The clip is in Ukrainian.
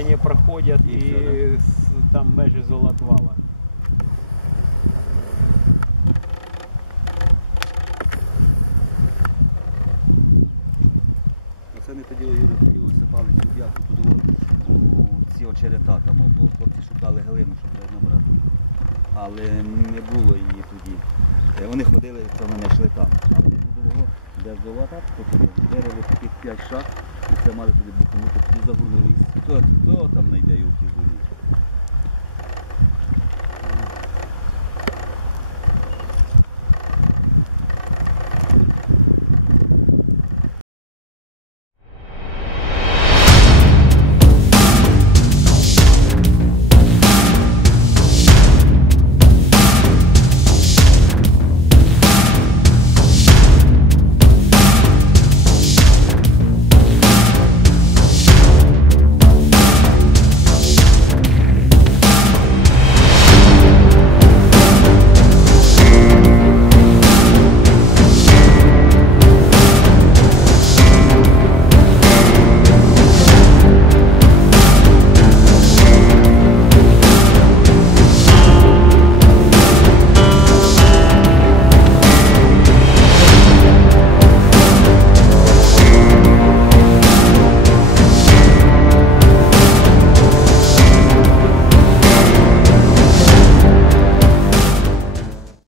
и проходять і и, и да? там межі золотвала. Це не тоді висипали суддяти, всі очерета там хлопці шукали глину, щоб набрати. Але не було її тоді. Е, вони ходили, це так. Де золота, вирили таких п'ять шахт, і це мали туди бухнути і забули.